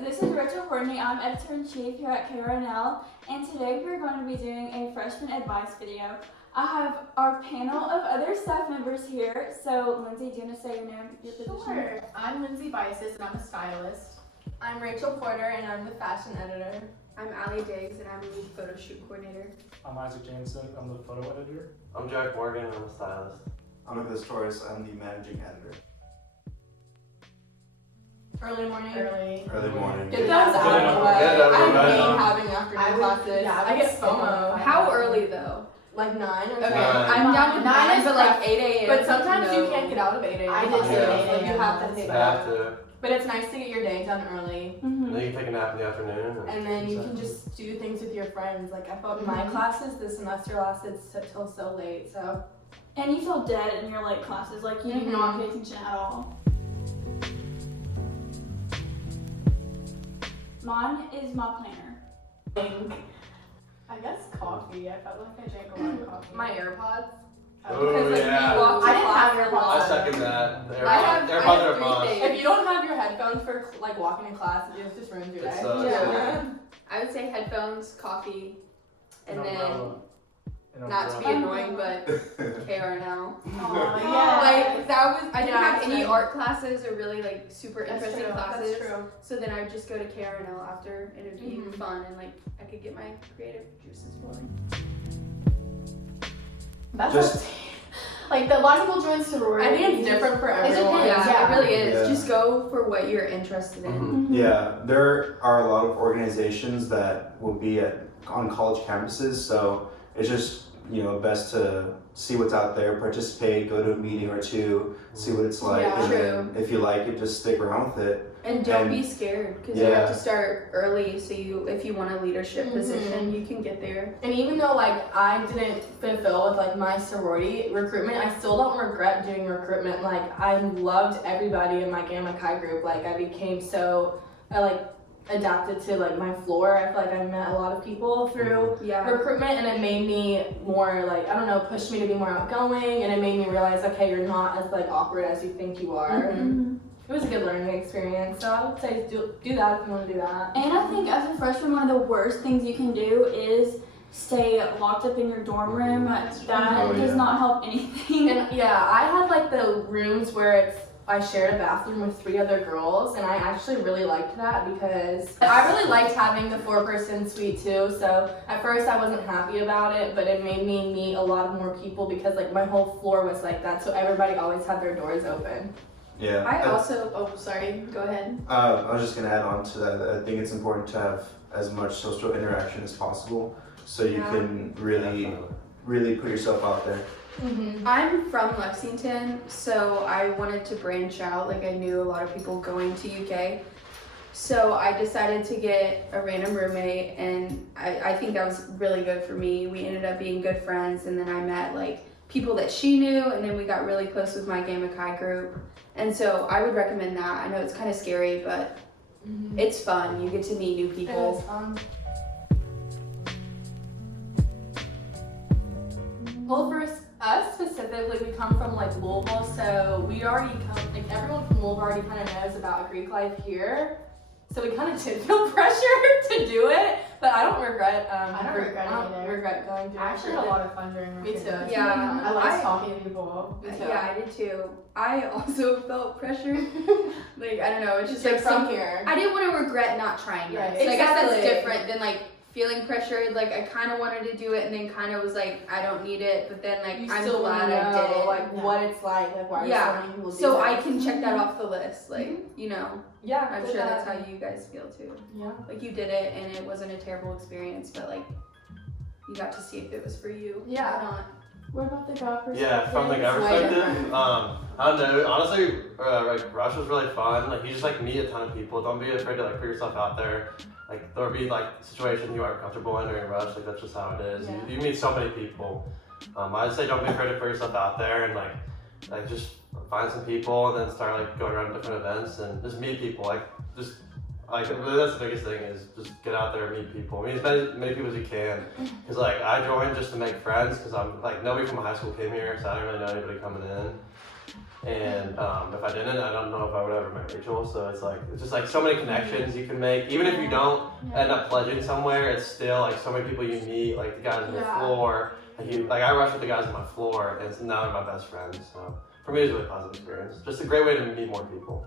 this is Rachel Courtney. I'm editor-in-chief here at KRNL, and today we're going to be doing a freshman advice video. I have our panel of other staff members here. So, Lindsay, do you want to say your name, your position? Sure. I'm Lindsay Biases, and I'm a stylist. I'm Rachel Porter, and I'm the fashion editor. I'm Allie Diggs, and I'm the photo shoot coordinator. I'm Isaac Jameson, I'm the photo editor. I'm Jack Morgan, I'm a stylist. I'm Nicholas Torres, I'm the managing editor. Early morning. Early morning. Get those out of the way. Get out of the I way. hate having afternoon classes. Yeah, I get FOMO. How early though? Like 9 or Okay, so. I'm down with 9, but like 8 a.m. But sometimes you no. can't get out of 8 a.m. I did too. So you have to You take have that. to. But it's nice to get your day done early. And then you can take a nap in the afternoon. And then you can just do things with your friends. Like I felt my classes this semester lasted till so late. So And you feel dead in your late classes, like you do not pay attention at all. Mine is my planner. I guess coffee. I felt like I drank a lot of coffee. my AirPods. Oh, Because like yeah. we walk to I didn't class have a AirPods. lot. I second that. The I have AirPods are a 3 must. things. If you don't have your headphones for like walking in class, it just ruins your It day. sucks. Yeah. I would say headphones, coffee, and then And not to be umbrella. annoying, but KRNL. Oh, yeah. Like that was I didn't Yeah, have any same. art classes or really like super That's interesting true. classes. That's true. So then I would just go to KRNL after, and it'd be Mhm. fun and like I could get my creative juices flowing. That's Just- like a lot of people join sororities. I think it's different for It everyone. depends. Yeah, it really is. Yeah. Just go for what you're interested in. Mhm. Yeah, there are a lot of organizations that will be on college campuses, so it's just, best to see what's out there, participate, go to a meeting or two, see what it's like, Yeah, and then if you like it, just stick around with it. And don't And- be scared because you Yeah. have to start early. So if you want a leadership position, you can get there. And even though like I didn't fulfill with like my sorority recruitment, I still don't regret doing recruitment. Like I loved everybody in my Gamma Chi group. Like I became so adapted to like my floor. I feel like I met a lot of people through Yeah. recruitment, and it made me more like pushed me to be more outgoing, and it made me realize okay, you're not as like awkward as you think you are. It was a good learning experience. So I would say do that if you want to do that. And I think as a freshman, one of the worst things you can do is stay locked up in your dorm room. That Oh, does yeah. not help anything. And yeah, I had like the rooms where I shared a bathroom with 3 other girls, and I actually really liked that because I really liked having the 4-person suite too. So at first I wasn't happy about it, but it made me meet a lot of more people because like my whole floor was like that. So everybody always had their doors open. Yeah. I also. Oh, sorry. Go ahead. I was just gonna add on to that. I think it's important to have as much social interaction as possible, so you Yeah. can really put yourself out there. I'm from Lexington, so I wanted to branch out. Like I knew a lot of people going to UK. So I decided to get a random roommate, and I think that was really good for me. We ended up being good friends, and then I met like people that she knew, and then we got really close with my Gamma Chi group. And so I would recommend that. I know it's kind of scary, but it's fun. You get to meet new It people. was fun. Well, for us specifically, we come from like Louisville, so we already like everyone from Louisville already kind of knows about Greek life here. So we kind of did feel pressure to do it, but I don't regret. I don't regret it I don't either. regret going through. I actually had a lot of fun during Me too. recruitment. Yeah. I liked I- talking to people. Me too. Yeah, I did too. I also felt pressure. Like I don't know, it's just You're like from here. I didn't want to regret not trying it. Right. So I guess that's Exactly. different than like feeling pressured. Like I kind of wanted to do it, and then kind of was like I don't need it, but then like You I'm still glad wanna I know, did it. like what it's like why Yeah. so many people do So it. I can check that off the list. Like you know, Yeah, I'm did sure that. that's how you guys feel too. Yeah. Like you did it, and it wasn't a terrible experience, but like you got to see if it was for you Yeah. or not. What about the God perspective? Yeah, from the guy It's way perspective, different. I don't know. Honestly, like Rush was really fun. Like you just like meet a ton of people. Don't be afraid to like put yourself out there. Like there'll be like situations you aren't comfortable in during Rush. Like that's just how it is. Yeah. You meet so many people. I'd say don't be afraid to put yourself out there and like just find some people and then start like going around different events and just meet people. Like really that's the biggest thing is just get out there and meet people. Meet as many people as you can. Cause like I joined just to make friends because I'm like nobody from high school came here, so I didn't really know anybody coming in. And if I didn't, I don't know if I would ever met Rachel. So it's just like so many connections you can make. Even if you don't end up pledging somewhere, it's still like so many people you meet, like the guys on your floor. Like I rush with the guys on my floor, and now they're my best friends. So for me, it's a really positive experience. Just a great way to meet more people.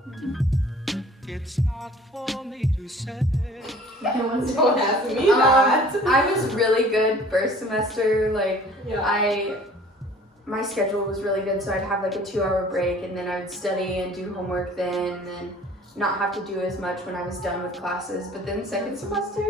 It's not for me to say. Don't ask me that. I was really good first semester. Like Yeah. my schedule was really good, so I'd have like a 2-hour break, and then I would study and do homework then, and then not have to do as much when I was done with classes. But then second semester,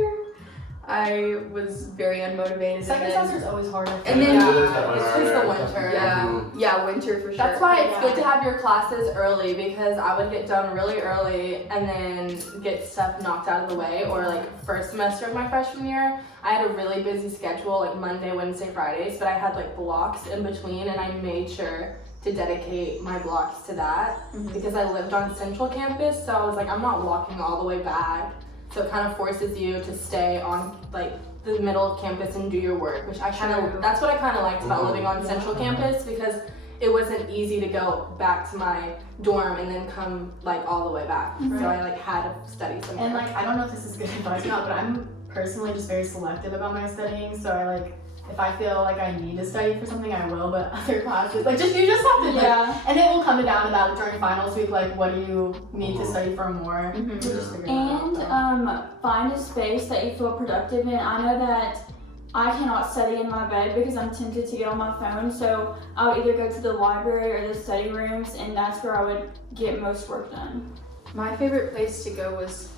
I was very unmotivated. Second semester is always harder. And then It's just the winter. yeah, winter for sure. That's why it's good to have your classes early, because I would get done really early and then get stuff knocked out of the way. Or like first semester of my freshman year, I had a really busy schedule, like Monday, Wednesday, Fridays, but I had like blocks in between, and I made sure to dedicate my blocks to that because I lived on Central Campus, so I was like, I'm not walking all the way back. So it kind of forces you to stay on like the middle of campus and do your work, which that's what I kind of liked about living on Central Campus, because it wasn't easy to go back to my dorm and then come like all the way back. So I like had to study somewhere. And like, I don't know if this is good advice or not, but I'm personally just very selective about my studying. So I like, if I feel like I need to study for something, I will. But other classes, like, you just have to, like, and it will come down to that during finals week. Like, what do you need to study for more? We'll just figure it out. Find a space that you feel productive in. I know that I cannot study in my bed because I'm tempted to get on my phone, so I would either go to the library or the study rooms, and that's where I would get most work done. My favorite place to go was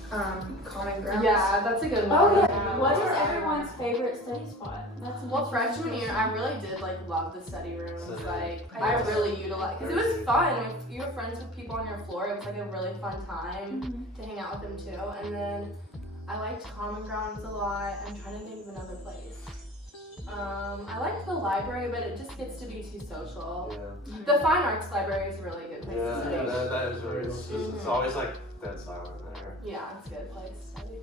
Common Grounds. Yeah, that's a good one. Oh yeah. What is everyone's favorite study spot? That's Well, freshman year, I really did like love the study rooms. Like, I really utilized, because it was fun. If you were friends with people on your floor, it was like a really fun time to hang out with them too. And then I liked Common Grounds a lot. I'm trying to think of another place. I liked the library, but it just gets to be too social. The Fine Arts Library is a really good place to study. That is really good. It's always like dead silent there. Yeah, it's a good place to study.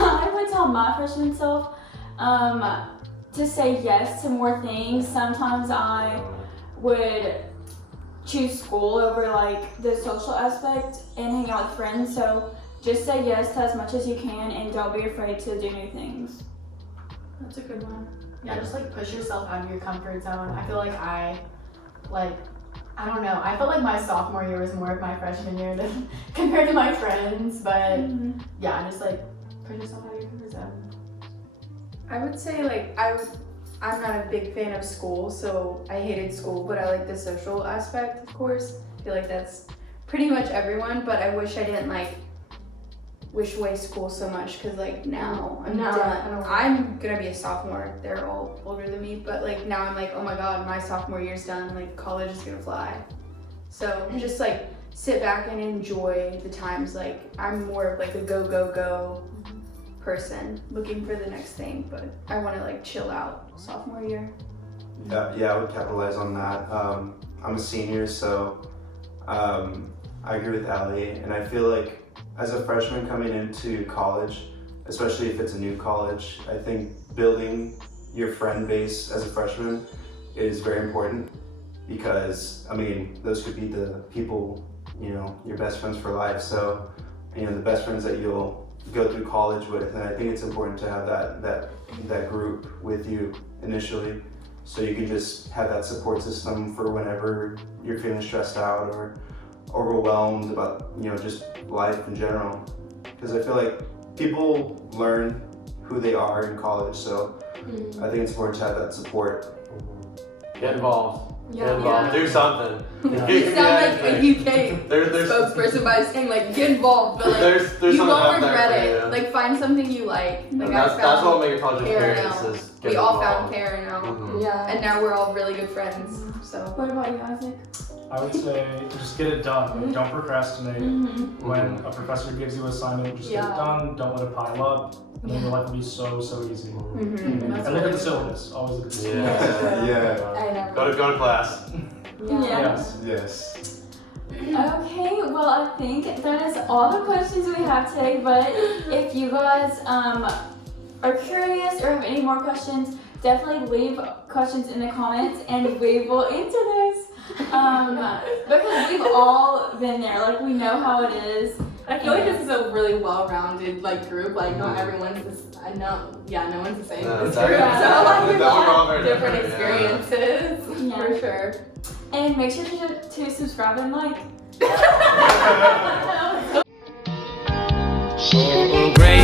I would tell my freshman self to say yes to more things. Sometimes I would choose school over like the social aspect and hang out with friends. So just say yes to as much as you can, and don't be afraid to do new things. That's a good one. Yeah, just like push yourself out of your comfort zone. I feel like I don't know. I felt like my sophomore year was more of my freshman year than compared to my friends. But yeah, just like push yourself out of your comfort zone. I would say like I'm not a big fan of school, so I hated school, but I like the social aspect, of course. I feel like that's pretty much everyone, but I wish I didn't like wish away school so much, because like now I'm done. I'm gonna be a sophomore. They're all older than me, but like now I'm like, oh my god, my sophomore year's done. Like college is gonna fly. So just like sit back and enjoy the times. Like I'm more of like a go person, looking for the next thing, but I want to like chill out sophomore year. Yeah, I would capitalize on that. I'm a senior, so I agree with Allie, and I feel like as a freshman coming into college, especially if it's a new college, I think building your friend base as a freshman is very important, because I mean, those could be the people, you know, your best friends for life. So, you know, the best friends that you'll go through college with, and I think it's important to have that group with you initially, so you can just have that support system for whenever you're feeling stressed out or overwhelmed about, you know, just life in general. Because I feel like people learn who they are in college, so I think it's important to have that support. Get involved. Get involved. Do something. You sound like a UK spokesperson by saying like get involved, but like there's you something won't out there regret for it. you. Like find something you like. Like That's what will make your college experience KRNL. is get We all involved. found KRNL, Yeah. and now we're all really good friends. So What about you, Isaac? I would say just get it done. Like, don't procrastinate. When a professor gives you an assignment, just get it done. Don't let it pile up. And then your life will be so easy. And look at the syllabus. Always look at the syllabus. Yeah. Go to class. Yes. Okay, well I think that is all the questions we have today, but if you guys are curious or have any more questions, definitely leave questions in the comments and we will answer those. Because we've all been there, like we know how it is. I feel like this is a really well-rounded like group. Like not everyone's this. I know. Yeah, no one's the same in this group. So like we've all had different experiences for sure. And make sure to subscribe and like. So great.